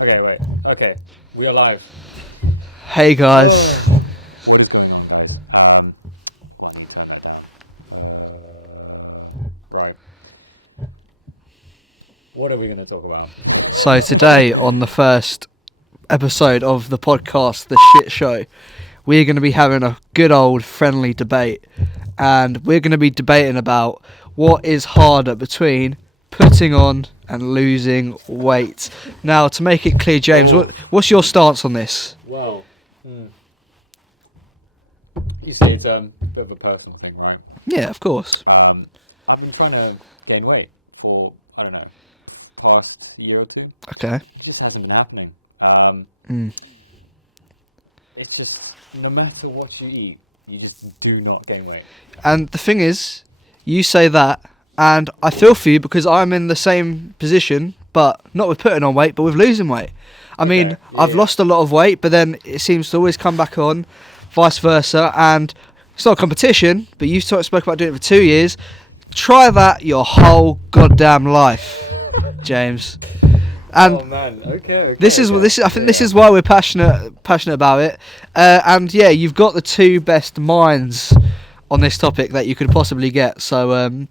Okay, wait. Okay, we are live. Hey guys. Oh, what is going on, guys? Let me turn that down. Right. What are we going to talk about? So today on the first episode of the podcast, The Shit Show, we're going to be having a good old friendly debate, and we're going to be debating about what is harder between putting on and losing weight. Now, to make it clear, James, what's your stance on this? Well, you see, it's a bit of a personal thing, right? Yeah, of course. I've been trying to gain weight for, I don't know, past year or two. Okay. It just hasn't been happening. It's just, no matter what you eat, you just do not gain weight. And the thing is, you say that, and I feel for you because I'm in the same position, but not with putting on weight, but with losing weight. I mean, I've lost a lot of weight, but then it seems to always come back on, vice versa, and it's not a competition, but you've spoke about doing it for 2 years. Try that your whole goddamn life, James. And oh man, okay. this is I think this is why we're passionate about it. And yeah, you've got the two best minds on this topic that you could possibly get. So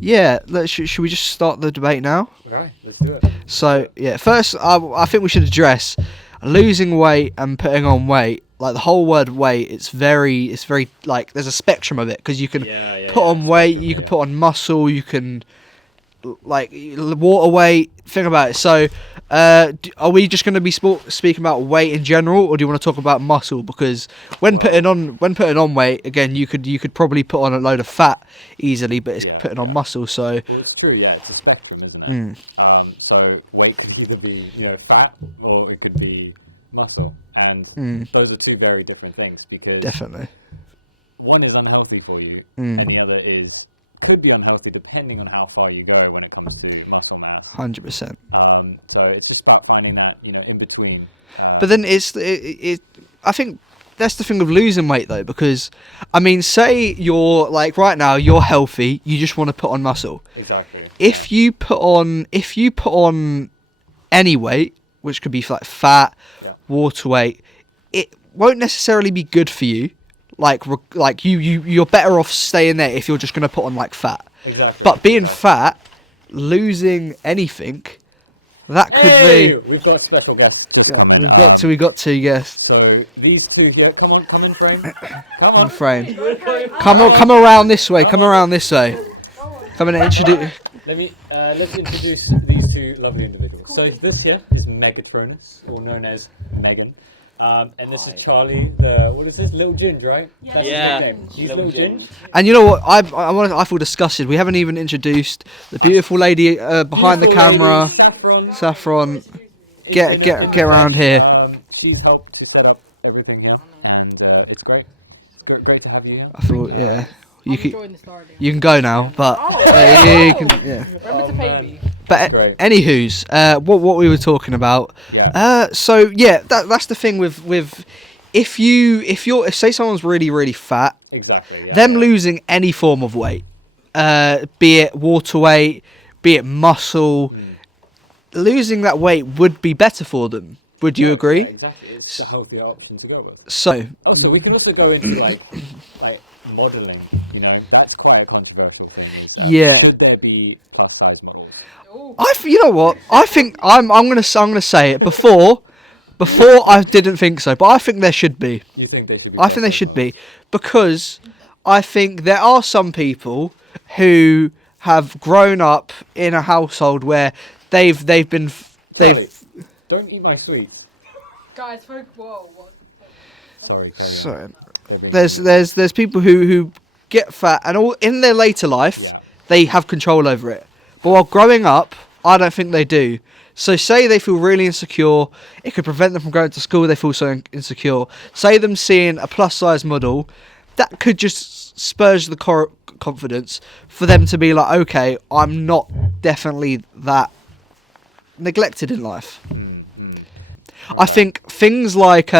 yeah, should we just start the debate now? Okay, let's do it. So yeah, first I think we should address losing weight and putting on weight. Like the whole word weight, it's very like there's a spectrum of it because you can put on weight, you can put on muscle, you can like water weight. Think about it. So are we just going to be speaking about weight in general, or do you want to talk about muscle? Because when putting on weight, again, you could probably put on a load of fat easily, but it's putting on muscle. So well, it's true. Yeah, it's a spectrum, isn't it? So weight can either be fat or it could be muscle, and those are two very different things because definitely one is unhealthy for you, and the other could be unhealthy depending on how far you go when it comes to muscle mass. 100%. So it's just about finding that in between. But then I think that's the thing with losing weight though, because I mean, say you're like right now you're healthy, you just want to put on muscle. Exactly. If you put on any weight, which could be like fat, water weight, it won't necessarily be good for you. Like you're better off staying there if you're just going to put on like fat. Exactly. But being fat, losing anything, that could be. We've got special guests. We've got two guests. So these two, come in frame. Come on. In frame. Come around this way. Come around this way. Come and introduce. Let's introduce these two lovely individuals. So this here is Megatronus, or known as Megan. And this is Charlie, what is this? Little Ginge, right? Yeah. That's his nickname. He's Little Ginge. And you know what? I feel disgusted. We haven't even introduced the beautiful lady behind the camera. Saffron. Get around here. She's helped to set up everything here, and it's great. It's great to have you here. I thought, yeah. You can go now, but you can. Yeah. Remember to pay me. But anywho's, what we were talking about. Yeah. So yeah, that's the thing with if say someone's really fat. Exactly. Yeah. Them losing any form of weight, be it water weight, be it muscle, losing that weight would be better for them. Would you agree? Yeah, exactly. It's a healthier option to go with. So. Also, we can also go into like modelling. That's quite a controversial thing. Yeah. Should there be plus size models? You know what? I think I'm gonna say it before I didn't think so, but I think there should be. You think they should be? I think they should be because I think there are some people who have grown up in a household where they've Charlie, don't eat my sweets. Guys, whoa. Sorry, Kelly. So there's people who get fat and all in their later life they have control over it. But while growing up, I don't think they do. So say they feel really insecure, it could prevent them from going to school, they feel so insecure. Say them seeing a plus size model, that could just spurge the confidence for them to be like, okay, I'm not definitely that neglected in life. I think things like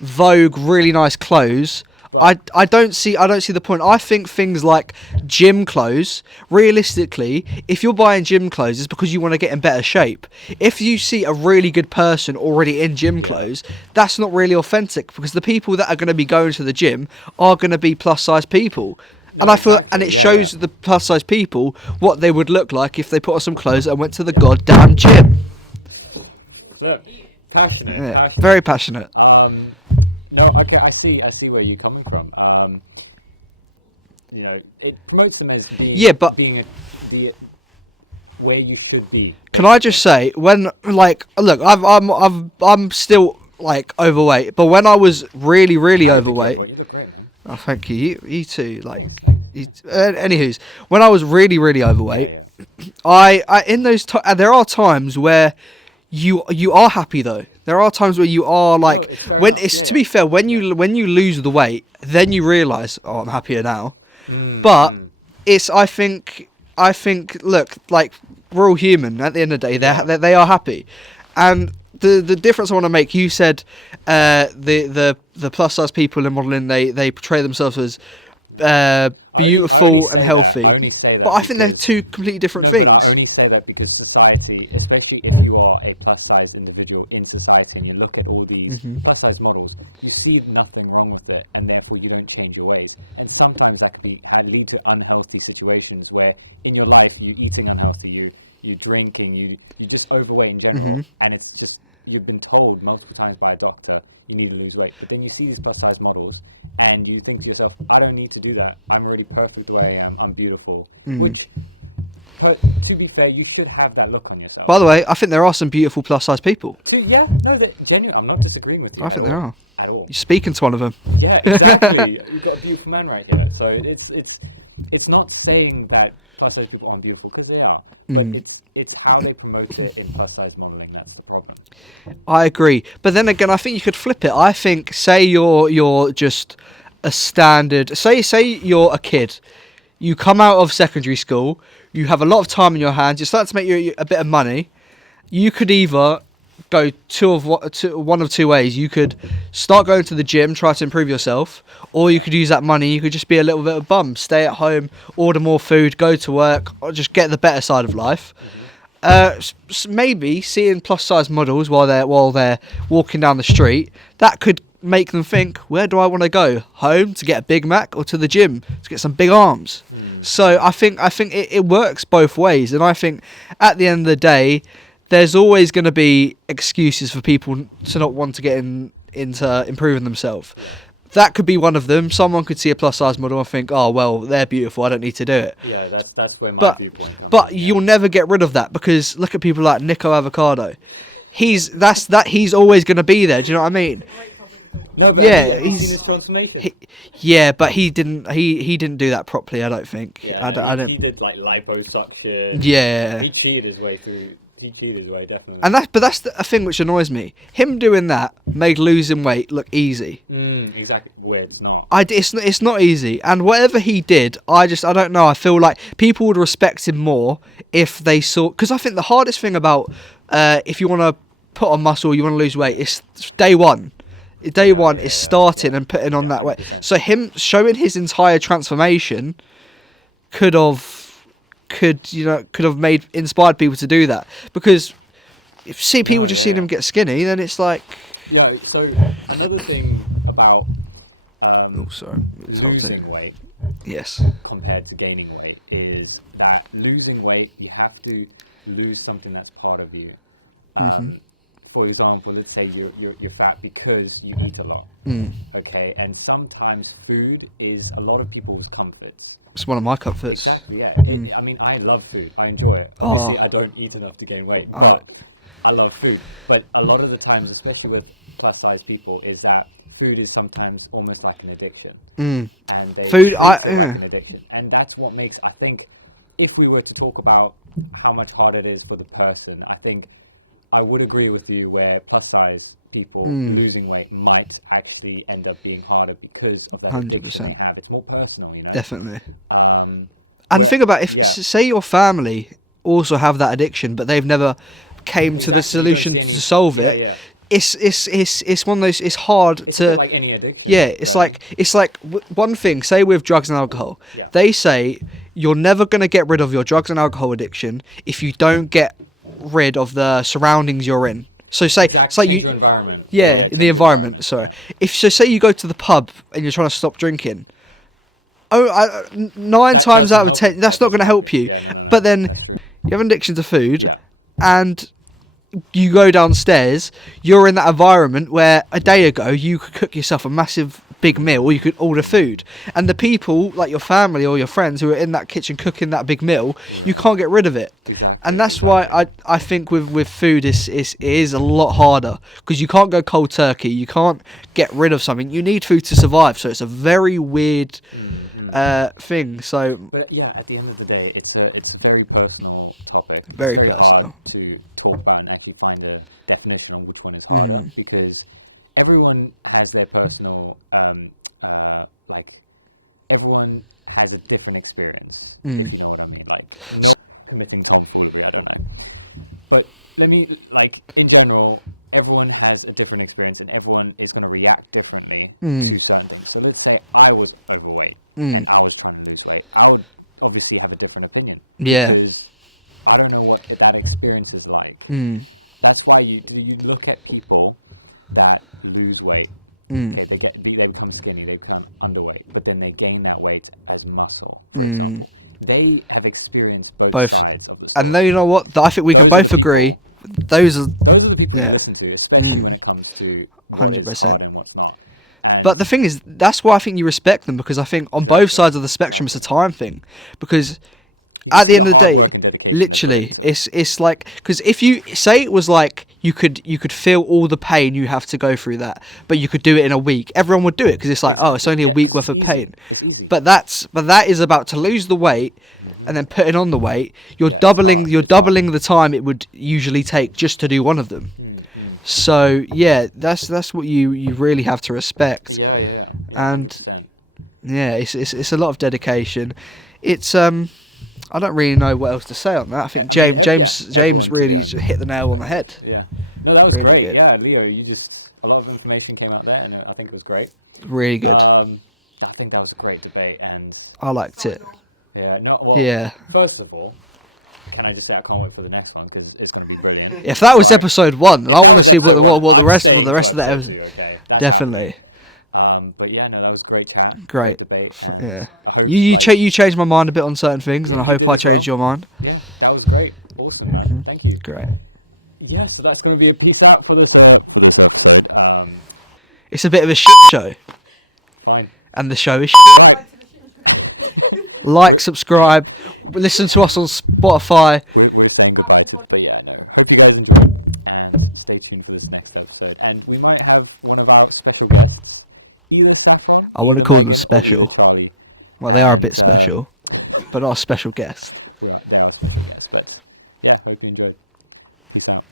Vogue really nice clothes I don't see the point. I think things like gym clothes, realistically, if you're buying gym clothes, it's because you want to get in better shape. If you see a really good person already in gym clothes, that's not really authentic, because the people that are going to be going to the gym are going to be plus size people. And I feel, and it shows the plus size people what they would look like if they put on some clothes and went to the goddamn gym. So, passionate, Yeah, passionate. very passionate. No, okay, I see where you're coming from. You know, it promotes them as being where you should be. Can I just say, when look, I'm still like overweight, but when I was really overweight. You look great, man. Oh, thank you. You too. Anywho's, when I was really overweight, I in those there are times where you are happy though. There are times where you are like, to be fair, when you lose the weight, then you realise, oh, I'm happier now. But I think look, like, we're all human at the end of the day. They are happy, and the difference I want to make. You said the plus size people in modelling, they portray themselves as beautiful and healthy. But I think they're two completely different things. But I only say that because society, especially if you are a plus size individual in society and you look at all these plus size models, you see nothing wrong with it, and therefore you don't change your ways. And sometimes that can lead to unhealthy situations where in your life you're eating unhealthy, you're drinking, you're just overweight in general, and it's just, you've been told multiple times by a doctor you need to lose weight, but then you see these plus size models and you think to yourself, I don't need to do that, I'm already perfect the way I am, I'm beautiful. Which, to be fair, you should have that look on yourself. By the way, I think there are some beautiful plus size people. Yeah, no, genuinely, I'm not disagreeing with you. I think there are. At all. You're speaking to one of them. Yeah, exactly. You've got a beautiful man right here. So it's not saying that plus size people aren't beautiful, because they are, but it's how they promote it in plus size modelling that's the problem. I agree, but then again, I think you could flip it. I think, say you're just a standard. Say you're a kid. You come out of secondary school. You have a lot of time in your hands. You start to make a bit of money. You could either go one of two ways. You could start going to the gym, try to improve yourself, or you could use that money. You could just be a little bit of a bum, stay at home, order more food, go to work, or just get the better side of life. Maybe seeing plus size models while they're walking down the street, that could make them think, where do I want to go? Home to get a Big Mac, or to the gym to get some big arms? So I think it works both ways, and I think at the end of the day, there's always going to be excuses for people to not want to get into improving themselves. That could be one of them. Someone could see a plus size model and think, oh well, they're beautiful, I don't need to do it. Yeah, that's where my viewpoint comes. But you'll never get rid of that, because look at people like Nico Avocado. He's always going to be there. Do you know what I mean? No, but yeah, he's seen his transformation. But he didn't do that properly, I don't think. Yeah, I don't. He did like liposuction. Yeah. He cheated his way through. He cheated his way, definitely. And that's a thing which annoys me. Him doing that made losing weight look easy. Exactly. Weird. It's not. It's not easy. And whatever he did, I don't know. I feel like people would respect him more if they saw. Because I think the hardest thing about if you want to put on muscle, you want to lose weight, it's day one. Day one is starting and putting on that weight. So him showing his entire transformation could have inspired people to do that, because if people just seeing him get skinny, then it's like, yeah. So another thing about losing weight, yes, compared to gaining weight, is that losing weight, you have to lose something that's part of you. For example, let's say you're fat because you eat a lot. Okay, and sometimes food is a lot of people's comforts. It's one of my comforts. Exactly, yeah. I mean, I love food. I enjoy it. Obviously, I don't eat enough to gain weight, but I love food. But a lot of the times, especially with plus-size people, is that food is sometimes almost like an addiction. And like an addiction. And that's what makes, I think, if we were to talk about how much harder it is for the person, I think I would agree with you where plus-size people losing weight might actually end up being harder because of that 100%. Addiction they have. It's more personal, you know. Definitely. And the thing about say your family also have that addiction, but they've never came to the solution to solve it. it's one of those. It's hard It's to. like any addiction. Yeah, it's like one thing. Say with drugs and alcohol, Yeah. they say you're never gonna get rid of your drugs and alcohol addiction if you don't get rid of the surroundings you're in. So say it's like Change you, the environment. yeah, in the environment. Sorry, if so, say you go to the pub and you're trying to stop drinking. Nine times out of 10, that's not going to help you. Yeah, no, But then that's true. you have an addiction to food, Yeah. and you go downstairs. You're in that environment where a day ago you could cook yourself a massive big meal, or you could order food, and the people like your family or your friends who are in that kitchen cooking that big meal, you can't get rid of it. Exactly. And that's why I think with food it is a lot harder, because you can't go cold turkey. You can't get rid of something. You need food to survive. So it's a very weird thing. So But yeah, at the end of the day, it's a very personal topic. Very It's personal. hard to talk about and actually find a definition on which one is harder, because everyone has their personal like everyone has a different experience. If you know what I mean? Like committing tomfoolery, I don't know. But let me, like, in general, everyone has a different experience and everyone is going to react differently to certain things. So let's say I was overweight and I was trying to lose weight. I would obviously have a different opinion. Yeah. Because I don't know what that experience is like. That's why you look at people that lose weight. They become skinny, they become underweight, but then they gain that weight as muscle. They have experienced both sides of the story. And you know what? I think we can both agree. Those are the people yeah. you listen to, especially when it comes to 100%. and what's not. And But the thing is, that's why I think you respect them, because I think on both sides of the spectrum it's a time thing. Because at the end of the day, literally, it's like, because if you say it was like you could feel all the pain you have to go through that, but you could do it in a week, everyone would do it, because it's like, oh, it's only a week worth of pain. But that is about to lose the weight and then putting on the weight. You're doubling the time it would usually take just to do one of them. So yeah, that's what you really have to respect. Yeah. And 100%. yeah, it's a lot of dedication. It's I don't really know what else to say on that. I think James really hit the nail on the head. Yeah. No, that was Really great. good. Yeah, Leo, a lot of information came out there, and I think it was great. Really good. I think that was a great debate, and I liked it. yeah, no. Well, Yeah. First of all, can I just say I can't wait for the next one because it's going to be brilliant. If that was episode 1, then I want to see what the rest of the episode. episode. Okay, that's Definitely. But yeah, no, that was great chat. Great. Debate. Yeah. I hope, You changed my mind a bit on certain things, and I hope I changed your mind. Yeah, that was great. Awesome, man. Thank you. Great. Yeah, so that's going to be a peace out for this. It's a bit of a shit show, Fine. and the show is shit. Like, subscribe, listen to us on Spotify. Hope you guys enjoyed, and stay tuned for this next episode. And we might have one of our special guests. Either special. I want to call them special. Charlie. Well, they are a bit special, but not a special guest. Yeah, hope you enjoyed. Peace out.